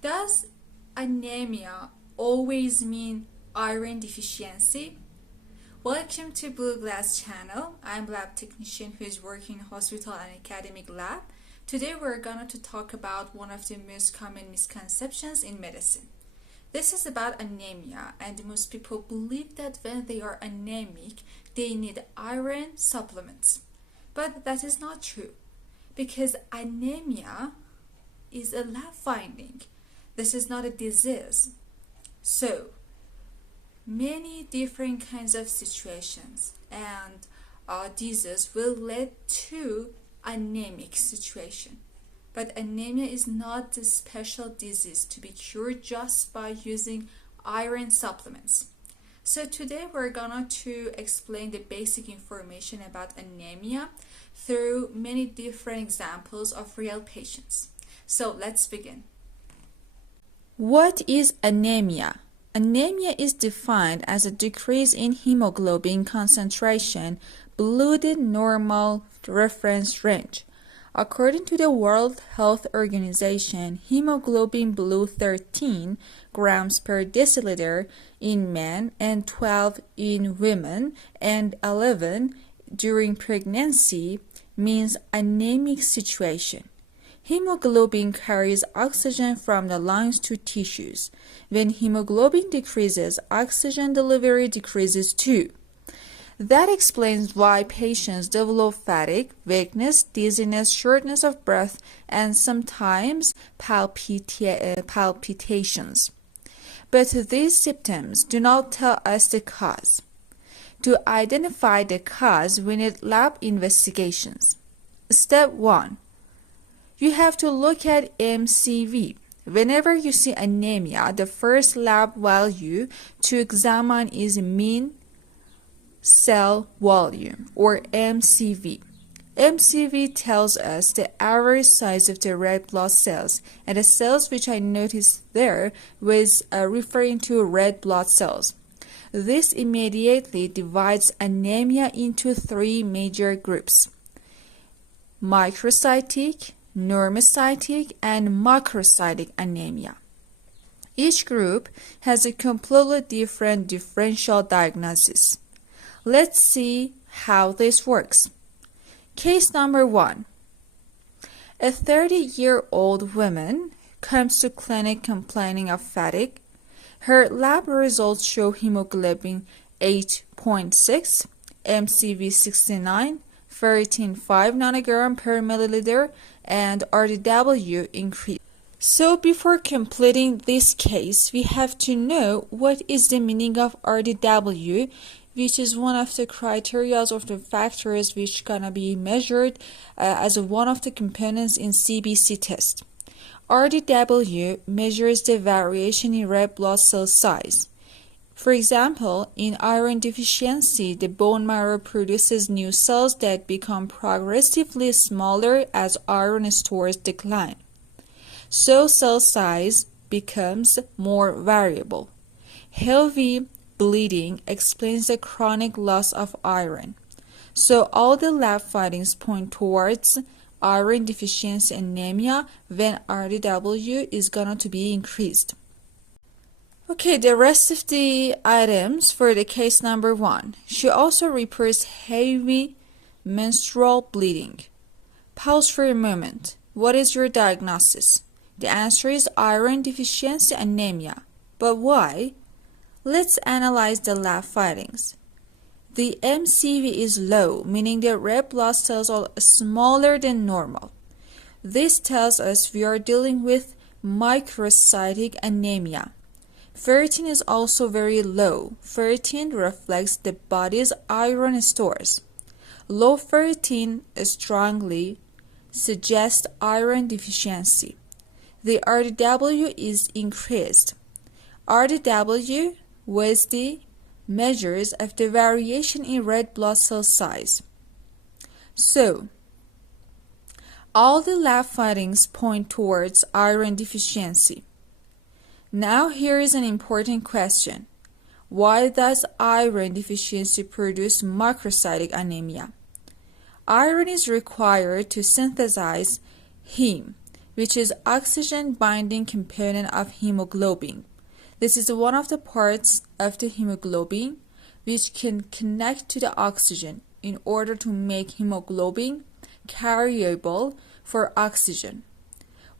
Does anemia always mean iron deficiency? Welcome to Blue Glass channel. I'm lab technician who is working in hospital and academic lab. Today we're going to talk about one of the most common misconceptions in medicine. This is about anemia, and most people believe that when they are anemic, they need iron supplements. But that is not true, because anemia is a lab finding. This is not a disease. So, many different kinds of situations and diseases will lead to anemic situation. But anemia is not a special disease to be cured just by using iron supplements. So today we're going to explain the basic information about anemia through many different examples of real patients. So let's begin. What is anemia? Anemia is defined as a decrease in hemoglobin concentration below the normal reference range. According to the World Health Organization, hemoglobin below 13 grams per deciliter in men and 12 in women and 11 during pregnancy means anemic situation. Hemoglobin carries oxygen from the lungs to tissues. When hemoglobin decreases, oxygen delivery decreases too. That explains why patients develop fatigue, weakness, dizziness, shortness of breath, and sometimes palpitations. But these symptoms do not tell us the cause. To identify the cause, we need lab investigations. Step 1. You have to look at MCV. Whenever you see anemia, the first lab value to examine is mean cell volume, or MCV. MCV tells us the average size of the red blood cells, and the cells which I noticed there was referring to red blood cells. This immediately divides anemia into three major groups: microcytic, normocytic, and macrocytic anemia. Each group has a completely different differential diagnosis. Let's see how this works. Case number 1. A 30-year-old woman comes to clinic complaining of fatigue. Her lab results show hemoglobin 8.6, MCV 69, ferritin 5 nanogram per milliliter, and RDW increased. So before completing this case, we have to know what is the meaning of RDW, which is one of the criteria of the factors which gonna be measured as one of the components in CBC test. RDW measures the variation in red blood cell size. For example, in iron deficiency, the bone marrow produces new cells that become progressively smaller as iron stores decline. So cell size becomes more variable. Heavy bleeding explains the chronic loss of iron. So all the lab findings point towards iron deficiency anemia when RDW is going to be increased. Okay, the rest of the items for the case number 1. She also reports heavy menstrual bleeding. Pause for a moment. What is your diagnosis? The answer is iron deficiency anemia. But why? Let's analyze the lab findings. The MCV is low, meaning the red blood cells are smaller than normal. This tells us we are dealing with microcytic anemia. Ferritin is also very low. Ferritin reflects the body's iron stores. Low ferritin strongly suggests iron deficiency. The RDW is increased. RDW was the measures of the variation in red blood cell size. So, all the lab findings point towards iron deficiency. Now here is an important question. Why does iron deficiency produce macrocytic anemia? Iron is required to synthesize heme, which is oxygen binding component of hemoglobin. This is one of the parts of the hemoglobin which can connect to the oxygen in order to make hemoglobin carryable for oxygen.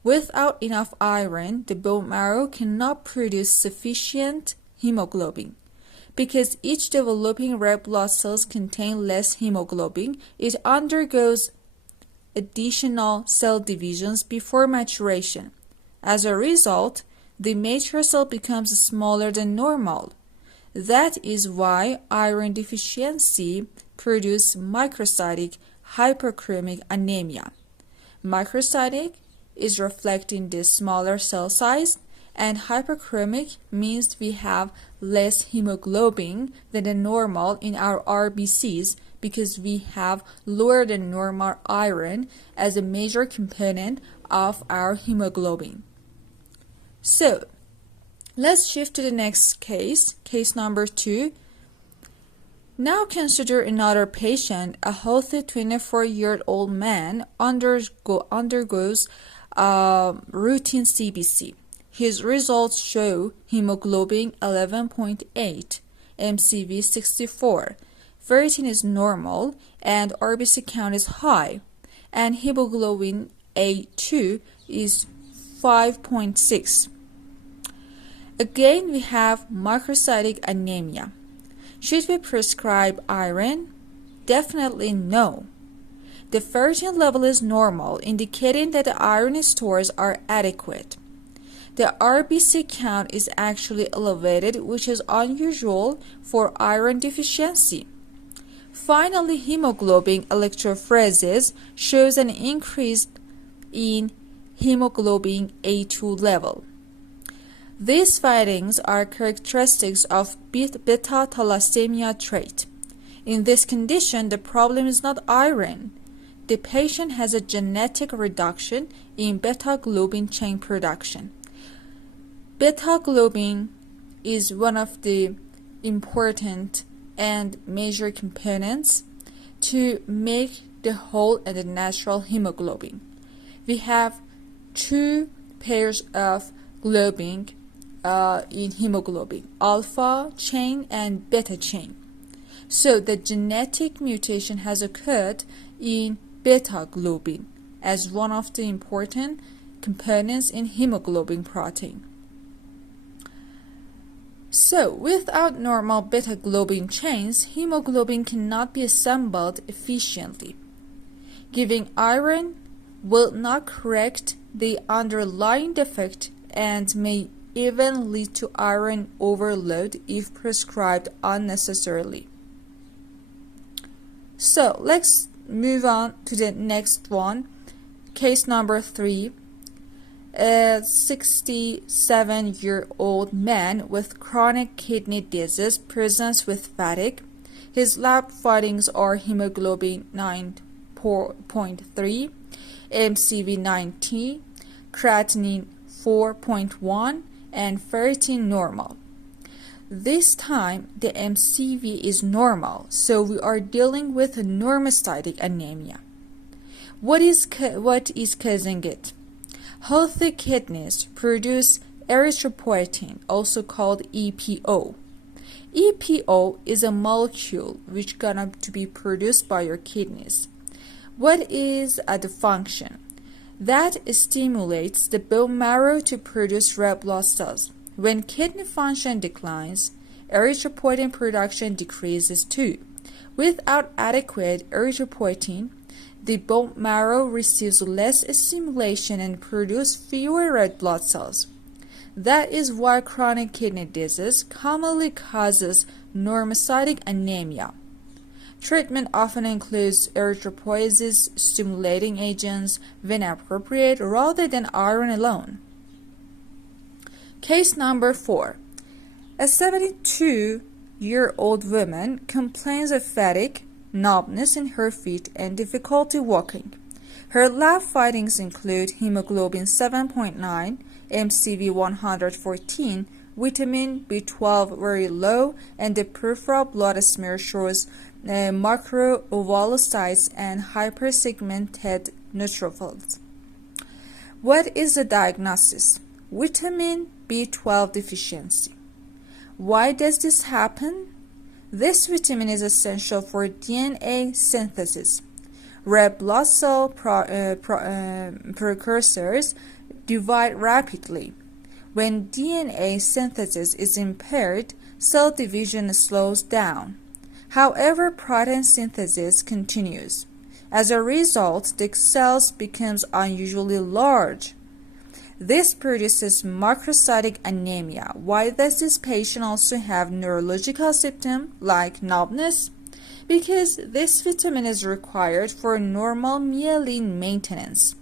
Without enough iron, the bone marrow cannot produce sufficient hemoglobin. Because each developing red blood cells contain less hemoglobin, it undergoes additional cell divisions before maturation. As a result, the mature cell becomes smaller than normal. That is why iron deficiency produces macrocytic hyperchromic anemia. Macrocytic is reflecting the smaller cell size, and hyperchromic means we have less hemoglobin than the normal in our RBCs because we have lower than normal iron as a major component of our hemoglobin. So, let's shift to the next case, case number 2. Now consider another patient, a healthy 24-year-old man undergoes routine CBC. His results show hemoglobin 11.8, MCV 64, ferritin is normal, and RBC count is high, and hemoglobin A2 is 5.6. Again, we have macrocytic anemia. Should we prescribe iron? Definitely no. The ferritin level is normal, indicating that the iron stores are adequate. The RBC count is actually elevated, which is unusual for iron deficiency. Finally, hemoglobin electrophoresis shows an increase in hemoglobin A2 level. These findings are characteristics of Beta-Thalassemia Trait. In this condition, the problem is not iron. The patient has a genetic reduction in beta-globin chain production. Beta-globin is one of the important and major components to make the whole and the natural hemoglobin. We have two pairs of globin in hemoglobin, alpha chain and beta chain. So the genetic mutation has occurred in beta globin as one of the important components in hemoglobin protein. So without normal beta globin chains, hemoglobin cannot be assembled efficiently. Giving iron will not correct the underlying defect and may even lead to iron overload if prescribed unnecessarily. So let's move on to the next one. Case number 3. A 67-year-old man with chronic kidney disease presents with fatigue. His lab findings are hemoglobin 9.3, MCV 90, creatinine 4.1, and ferritin normal. This time the MCV is normal, so we are dealing with a normocytic anemia. What is causing it? Healthy kidneys produce erythropoietin, also called EPO. EPO is a molecule which gonna to be produced by your kidneys. What is the function? That stimulates the bone marrow to produce red blood cells. When kidney function declines, erythropoietin production decreases too. Without adequate erythropoietin, the bone marrow receives less stimulation and produces fewer red blood cells. That is why chronic kidney disease commonly causes normocytic anemia. Treatment often includes erythropoiesis stimulating agents when appropriate rather than iron alone. Case number 4. A 72-year-old woman complains of fatigue, numbness in her feet, and difficulty walking. Her lab findings include hemoglobin 7.9, MCV 114, vitamin B12 very low, and the peripheral blood smear shows macrocytes and hypersegmented neutrophils. What is the diagnosis? Vitamin B12 deficiency. Why does this happen? This vitamin is essential for DNA synthesis. Red blood cell precursors divide rapidly. When DNA synthesis is impaired, cell division slows down. However, protein synthesis continues. As a result, the cells becomes unusually large. This produces macrocytic anemia. Why does this patient also have neurological symptoms like numbness? Because this vitamin is required for normal myelin maintenance.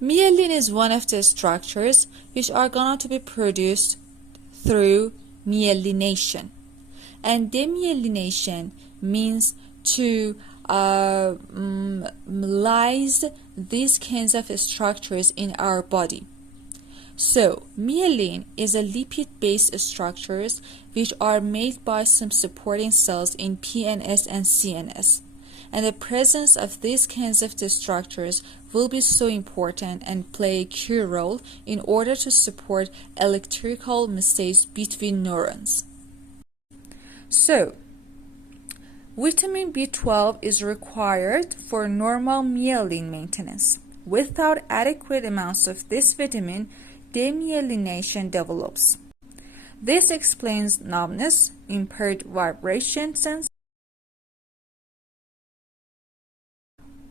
Myelin is one of the structures which are going to be produced through myelination. And demyelination means to lyse these kinds of structures in our body. So, myelin is a lipid-based structures which are made by some supporting cells in PNS and CNS. And the presence of these kinds of structures will be so important and play a key role in order to support electrical message between neurons. So, vitamin B12 is required for normal myelin maintenance. Without adequate amounts of this vitamin, demyelination develops. This explains numbness, impaired vibration sense.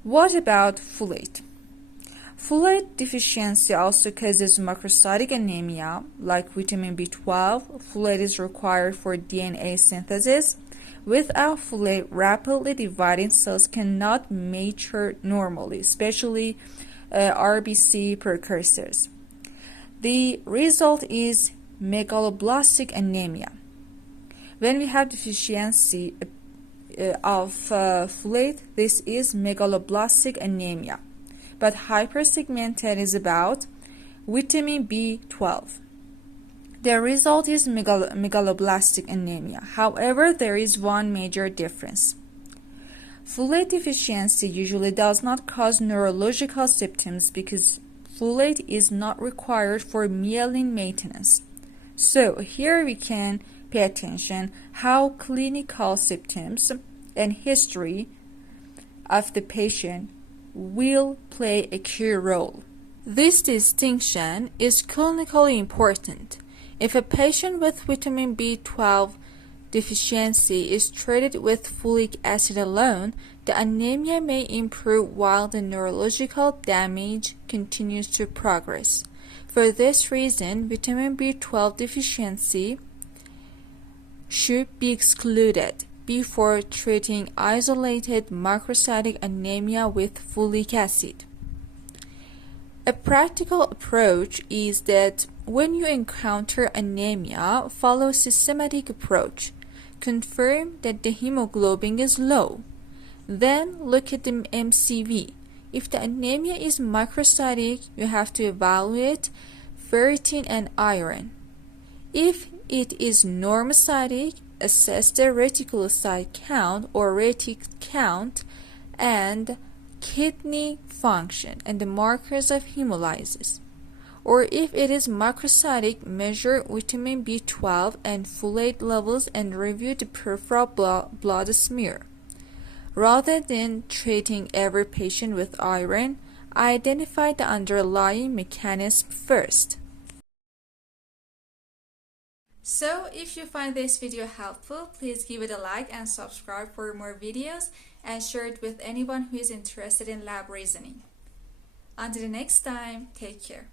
What about folate? Folate deficiency also causes macrocytic anemia. Like vitamin B12, folate is required for DNA synthesis. Without folate, rapidly dividing cells cannot mature normally, especially RBC precursors. The result is megaloblastic anemia. When we have deficiency of folate, this is megaloblastic anemia. But hypersegmented is about vitamin B12. The result is megaloblastic anemia. However, there is one major difference. Folate deficiency usually does not cause neurological symptoms because folate is not required for myelin maintenance. So here we can pay attention how clinical symptoms and history of the patient will play a key role. This distinction is clinically important. If a patient with vitamin B12 deficiency is treated with folic acid alone, the anemia may improve while the neurological damage continues to progress. For this reason, vitamin B12 deficiency should be excluded before treating isolated macrocytic anemia with folic acid. A practical approach is that when you encounter anemia, follow a systematic approach. Confirm that the hemoglobin is low. Then look at the MCV. If the anemia is macrocytic, you have to evaluate ferritin and iron. If it is normocytic, assess the reticulocyte count or retic count and kidney function and the markers of hemolysis. Or if it is macrocytic, measure vitamin B12 and folate levels and review the peripheral blood smear. Rather than treating every patient with iron, identify the underlying mechanism first. So if you find this video helpful, please give it a like and subscribe for more videos and share it with anyone who is interested in lab reasoning. Until the next time, take care.